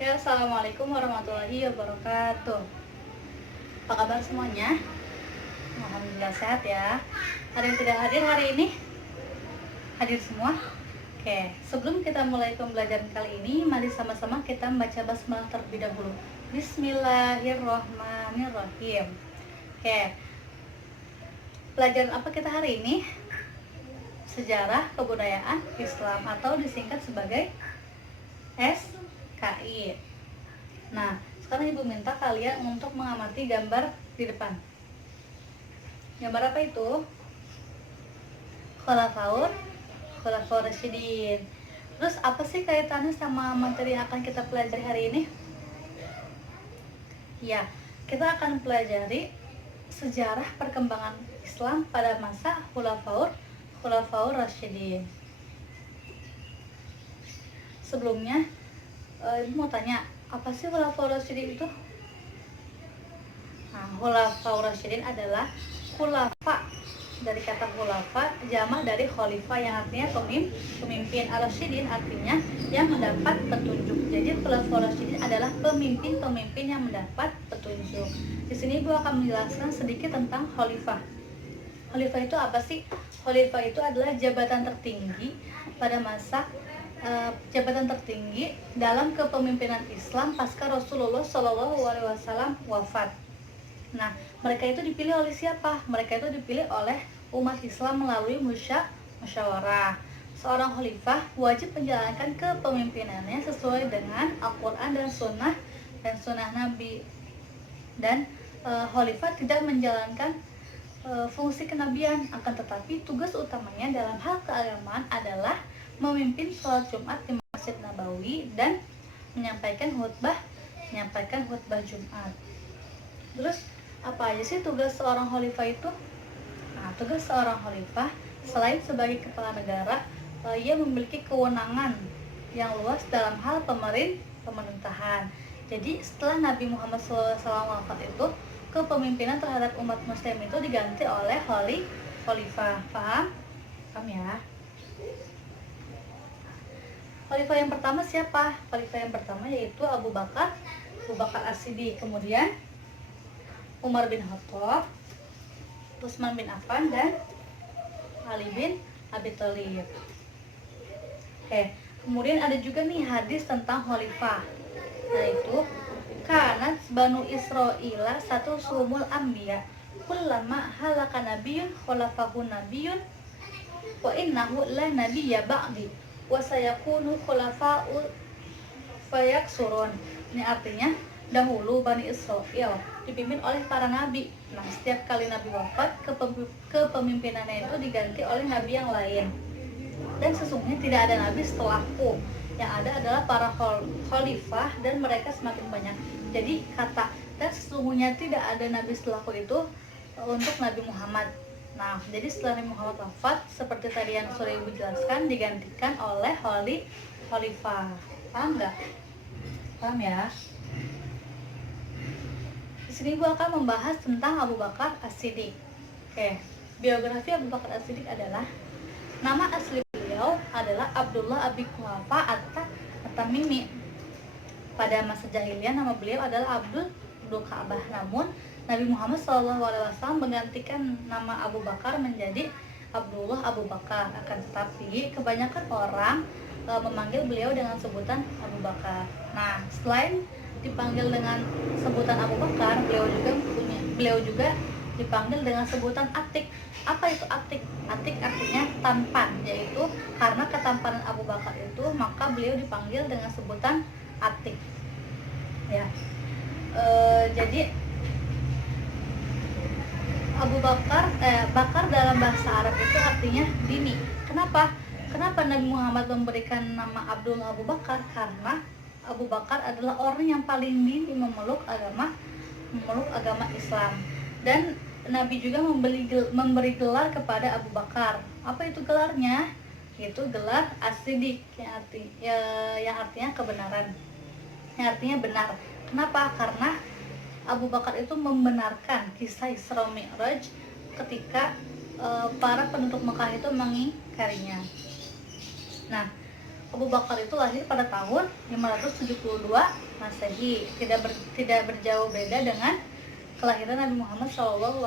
Ya, assalamualaikum warahmatullahi wabarakatuh. Apa kabar semuanya? Alhamdulillah sehat ya. Ada yang tidak hadir hari ini? Hadir semua? Oke, sebelum kita mulai pembelajaran kali ini, mari sama-sama kita membaca basmalah terlebih dahulu. Bismillahirrohmanirrohim. Oke, pelajaran apa kita hari ini? Sejarah Kebudayaan Islam atau disingkat sebagai SKI. Nah, sekarang Ibu minta kalian untuk mengamati gambar di depan. Gambar apa itu? Khulafaur Rasyidin. Terus apa sih kaitannya sama materi yang akan kita pelajari hari ini? Ya, kita akan pelajari sejarah perkembangan Islam pada masa Khulafaur Rasyidin. Sebelumnya, Ibu mau tanya, apa sih Khulafaur Rasyidin itu? Nah, Khulafaur Rasyidin adalah khulafa, dari kata khulafa jamak dari khalifah yang artinya pemimpin. Ar-Rasyidin artinya yang mendapat petunjuk. Jadi Khulafaur Rasyidin adalah pemimpin-pemimpin yang mendapat petunjuk. Di sini Ibu akan menjelaskan sedikit tentang khalifah. Khalifah itu apa sih? Khalifah itu adalah jabatan tertinggi pada masa jabatan tertinggi dalam kepemimpinan Islam pasca Rasulullah SAW wafat. Nah, mereka itu dipilih oleh siapa? Mereka itu dipilih oleh umat Islam melalui musyawarah. Seorang khalifah wajib menjalankan kepemimpinannya sesuai dengan Al-Quran dan Sunnah Nabi. Dan khalifah tidak menjalankan fungsi kenabian, akan tetapi tugas utamanya dalam hal keagamaan adalah memimpin sholat Jumat di Masjid Nabawi dan menyampaikan khutbah Jumat. Terus apa aja sih tugas seorang khalifah itu? Nah, tugas seorang khalifah selain sebagai kepala negara, ia memiliki kewenangan yang luas dalam hal pemerintahan. Jadi setelah Nabi Muhammad SAW wafat itu, kepemimpinan terhadap umat muslim itu diganti oleh khalifah. Paham ya? Khalifah yang pertama siapa? Khalifah yang pertama yaitu Abu Bakar As-Siddiq, kemudian Umar bin Khattab, Utsman bin Affan, dan Ali bin Abi Thalib. Kemudian ada juga nih hadis tentang khalifah, yaitu kanat Banu Israila satu sumul anbiya kullama halaka nabiyyun khalafahun nabiyyun wa innahu la nabiyya ba'di wa sayakunu khulafa'u fayaksurun. Ini artinya dahulu Bani Israel dipimpin oleh para nabi. Nah, setiap kali nabi wafat, kepemimpinannya itu diganti oleh nabi yang lain. Dan sesungguhnya tidak ada nabi setelahku. Yang ada adalah para khalifah dan mereka semakin banyak. Jadi kata dan sesungguhnya tidak ada nabi setelahku itu untuk Nabi Muhammad. Nah, jadi setelah Nabi Muhammad wafat, seperti tadi yang sudah Ibu jelaskan, digantikan oleh khalifah. Paham nggak? Paham ya? Di sini Ibu akan membahas tentang Abu Bakar As-Siddiq. Biografi Abu Bakar As-Siddiq adalah, nama asli beliau adalah Abdullah Abi Quhafa At-Tamimi. Pada masa jahiliyah nama beliau adalah Abdul Ka'bah. Namun Nabi Muhammad SAW menggantikan nama Abu Bakar menjadi Abdullah Abu Bakar. Akan tetapi kebanyakan orang memanggil beliau dengan sebutan Abu Bakar. Nah, selain dipanggil dengan sebutan Abu Bakar, beliau juga dipanggil dengan sebutan Atik. Apa itu Atik? Atik artinya tampan, yaitu karena ketampanan Abu Bakar itu, maka beliau dipanggil dengan sebutan Atik. Ya, jadi Abu Bakar, Bakar dalam bahasa Arab itu artinya dini. Kenapa Nabi Muhammad memberikan nama Abdullah Abu Bakar? Karena Abu Bakar adalah orang yang paling dini memeluk agama Islam. Dan Nabi juga memberi gelar kepada Abu Bakar. Apa itu gelarnya? Itu gelar As-Siddiq, yang artinya kebenaran, yang artinya benar. Kenapa? Karena Abu Bakar itu membenarkan kisah Isra Mi'raj ketika para penduduk Mekah itu mengingkarinya. Nah, Abu Bakar itu lahir pada tahun 572 Masehi, tidak berjauh beda dengan kelahiran Nabi Muhammad SAW.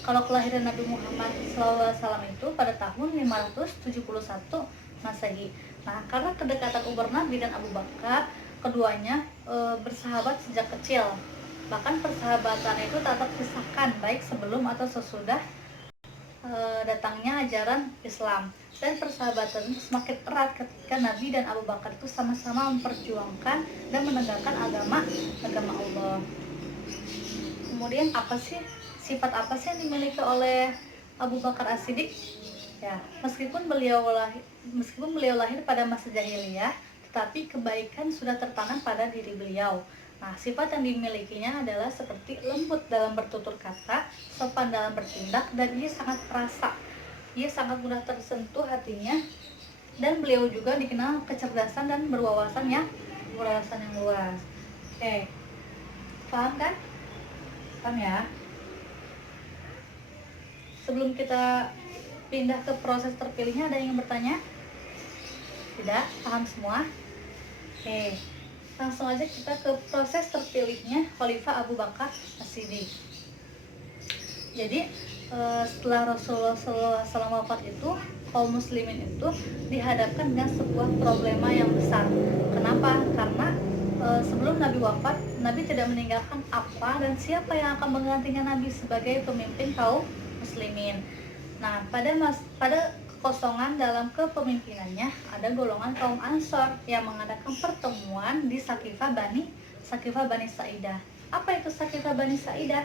Kalau kelahiran Nabi Muhammad SAW itu pada tahun 571 Masehi. Nah, karena kedekatan umur Nabi dan Abu Bakar, keduanya bersahabat sejak kecil. Bahkan persahabatan itu tak terpisahkan baik sebelum atau sesudah datangnya ajaran Islam. Dan persahabatan itu semakin erat ketika Nabi dan Abu Bakar itu sama-sama memperjuangkan dan menegakkan agama Allah. Kemudian sifat apa sih yang dimiliki oleh Abu Bakar As-Siddiq? Ya, meskipun beliau lahir pada masa jahiliyah, tetapi kebaikan sudah tertanam pada diri beliau. Nah, sifat yang dimilikinya adalah seperti lembut dalam bertutur kata, sopan dalam bertindak, dan ia sangat perasa. Ia sangat mudah tersentuh hatinya, dan beliau juga dikenal kecerdasan dan berwawasan yang luas. Oke, paham kan? Paham ya? Sebelum kita pindah ke proses terpilihnya, ada yang bertanya? Tidak? Paham semua? Oke, langsung aja kita ke proses terpilihnya Khalifah Abu Bakar As-Siddiq. Jadi setelah Rasulullah SAW wafat itu, kaum muslimin itu dihadapkan dengan sebuah problema yang besar. Kenapa? Karena sebelum Nabi wafat, Nabi tidak meninggalkan apa dan siapa yang akan menggantikan Nabi sebagai pemimpin kaum muslimin. Nah, pada kekosongan dalam kepemimpinannya, ada golongan kaum Ansor yang mengadakan pertemuan di Sakifah Bani Sa'idah. Apa itu Sakifah Bani Sa'idah?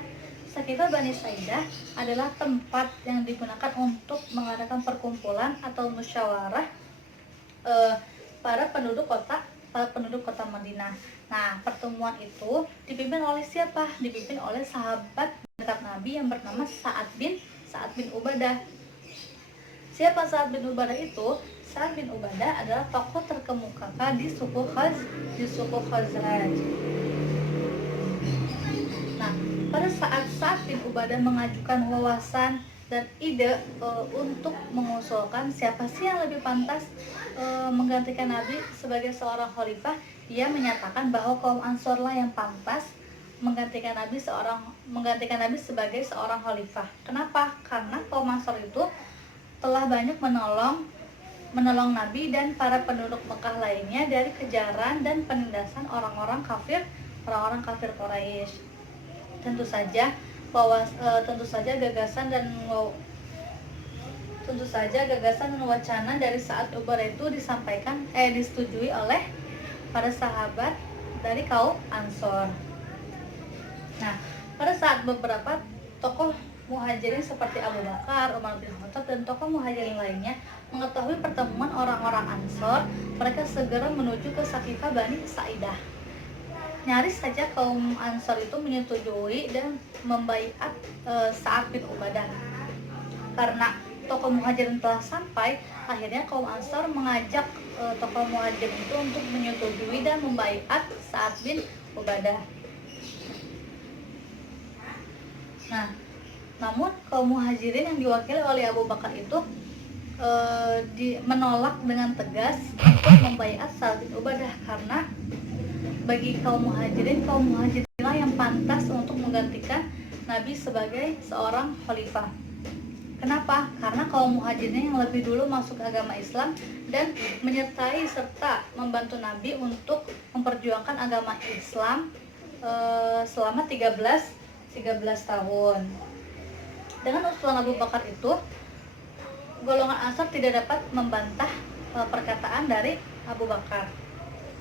Sakifah Bani Sa'idah adalah tempat yang digunakan untuk mengadakan perkumpulan atau musyawarah para penduduk kota Madinah. Nah, pertemuan itu dipimpin oleh siapa? Dipimpin oleh sahabat dekat Nabi yang bernama Sa'ad bin Ubadah. Siapa Sa'ad bin Ubadah itu? Sa'ad bin Ubadah adalah tokoh terkemuka di suku Khazraj. Nah, pada saat Sa'ad bin Ubadah mengajukan wawasan dan ide untuk mengusulkan siapa sih yang lebih pantas menggantikan Nabi sebagai seorang khalifah, ia menyatakan bahwa kaum Ansorlah yang pantas menggantikan Nabi sebagai seorang khalifah. Kenapa? Karena kaum Ansor itu telah banyak menolong Nabi dan para penduduk Mekah lainnya dari kejaran dan penindasan orang-orang kafir Quraisy. Tentu saja gagasan dan wacana dari Sa'ad Ubadah itu disetujui oleh para sahabat dari kaum Ansor. Nah, pada saat beberapa tokoh muhajirin seperti Abu Bakar, Umar bin Khattab, dan tokoh muhajirin lainnya mengetahui pertemuan orang-orang Ansor, mereka segera menuju ke Sakifah Bani Sa'idah. Nyaris saja kaum Ansor itu menyetujui dan membaiat Sa'ad bin Ubadah. Karena tokoh muhajirin telah sampai, akhirnya kaum Ansor mengajak tokoh muhajirin itu untuk menyetujui dan membaiat Sa'ad bin Ubadah. Nah, namun kaum muhajirin yang diwakili oleh Abu Bakar itu menolak dengan tegas untuk membaiat Sa'ad bin Ubadah, karena bagi kaum muhajirinlah yang pantas untuk menggantikan Nabi sebagai seorang khalifah. Kenapa? Karena kaum muhajirin yang lebih dulu masuk agama Islam dan menyertai serta membantu Nabi untuk memperjuangkan agama Islam selama 13 tahun. Dengan usulan Abu Bakar itu, golongan Ansar tidak dapat membantah perkataan dari Abu Bakar.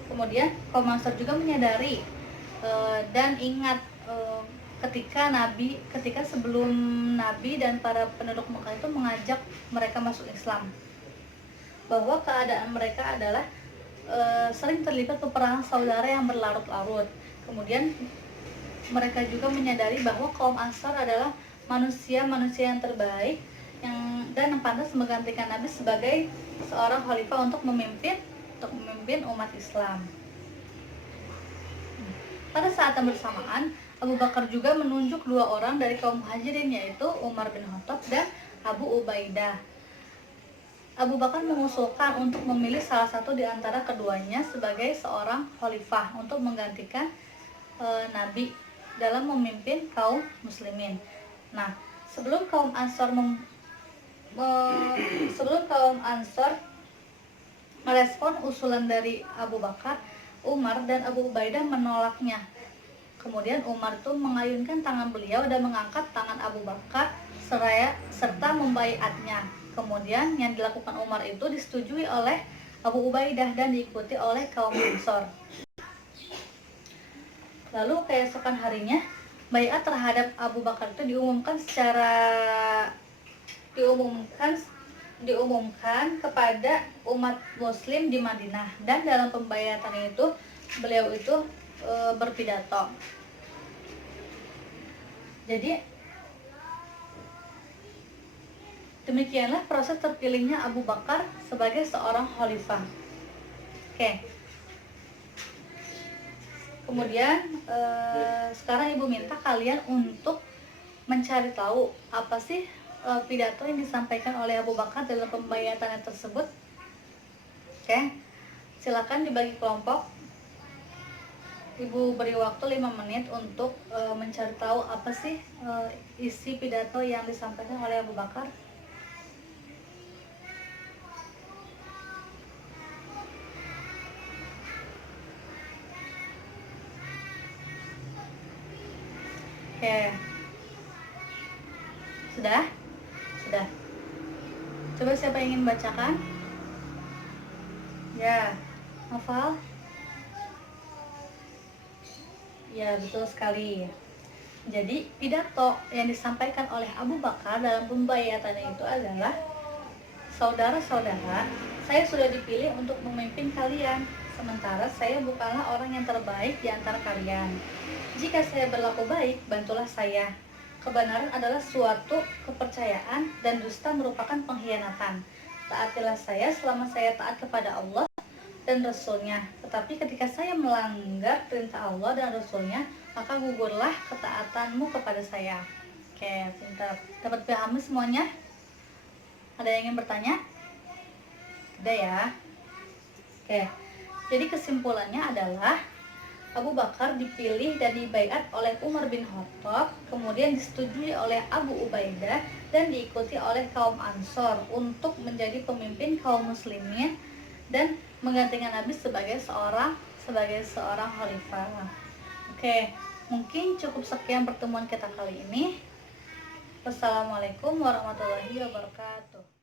Kemudian kaum Ansar juga menyadari dan ingat ketika sebelum Nabi dan para penduduk Mekah itu mengajak mereka masuk Islam, bahwa keadaan mereka adalah sering terlibat peperangan saudara yang berlarut-larut. Kemudian mereka juga menyadari bahwa kaum Ansar adalah manusia yang terbaik dan yang pantas menggantikan Nabi sebagai seorang khalifah untuk memimpin umat Islam. Pada saat yang bersamaan, Abu Bakar juga menunjuk 2 orang dari kaum muhajirin, yaitu Umar bin Khattab dan Abu Ubaidah. Abu Bakar mengusulkan untuk memilih salah satu di antara keduanya sebagai seorang khalifah untuk menggantikan Nabi dalam memimpin kaum muslimin. Nah, sebelum kaum Ansor merespon usulan dari Abu Bakar, Umar dan Abu Ubaidah menolaknya. Kemudian Umar tuh mengayunkan tangan beliau dan mengangkat tangan Abu Bakar serta membaiatnya. Kemudian yang dilakukan Umar itu disetujui oleh Abu Ubaidah dan diikuti oleh kaum Ansor. Lalu keesokan harinya, baiat terhadap Abu Bakar itu diumumkan kepada umat muslim di Madinah, dan dalam pembaiatan itu beliau itu berpidato. Jadi demikianlah proses terpilihnya Abu Bakar sebagai seorang khalifah. Oke. Kemudian sekarang Ibu minta kalian untuk mencari tahu apa sih pidato yang disampaikan oleh Abu Bakar dalam pembaiatannya tersebut. Oke. Silakan dibagi kelompok. Ibu beri waktu 5 menit untuk mencari tahu apa sih isi pidato yang disampaikan oleh Abu Bakar. Oke. Sudah? Sudah. Coba siapa yang ingin bacakan? Ya, hafal? Ya, betul sekali. Jadi, pidato yang disampaikan oleh Abu Bakar dalam pembaiatannya itu adalah, saudara-saudara, saya sudah dipilih untuk memimpin kalian, sementara saya bukanlah orang yang terbaik di antara kalian. Jika saya berlaku baik, bantulah saya. Kebenaran adalah suatu kepercayaan dan dusta merupakan pengkhianatan. Taatilah saya selama saya taat kepada Allah dan Rasulnya. Tetapi ketika saya melanggar perintah Allah dan Rasulnya, maka gugurlah ketaatanmu kepada saya. Oke, pintar. Dapat pahami semuanya? Ada yang ingin bertanya? Ada ya? Oke. Jadi kesimpulannya adalah Abu Bakar dipilih dan dibaiat oleh Umar bin Khattab, kemudian disetujui oleh Abu Ubaidah dan diikuti oleh kaum Ansor untuk menjadi pemimpin kaum muslimin dan menggantikan Nabi sebagai seorang khalifah. Oke, mungkin cukup sekian pertemuan kita kali ini. Wassalamualaikum warahmatullahi wabarakatuh.